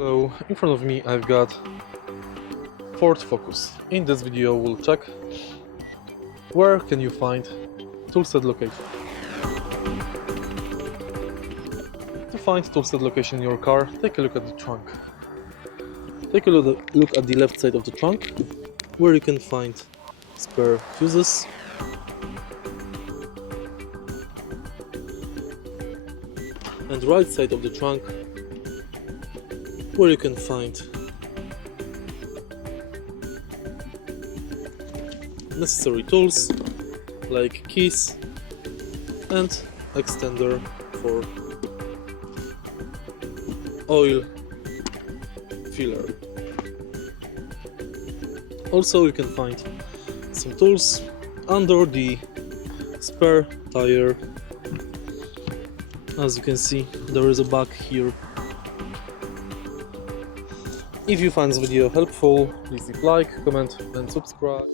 Hello, in front of me I've got FORD Focus. In this video we'll check where can you find toolset location. To find toolset location in your car, take a look at the trunk. Take a look at the left side of the trunk, where you can find spare fuses, and right side of the trunk, where you can find necessary tools like keys and extender for oil filler. Also you can find some tools under the spare tire. As you can see, there is a bag here. If you find this video helpful, please leave a like, comment and subscribe.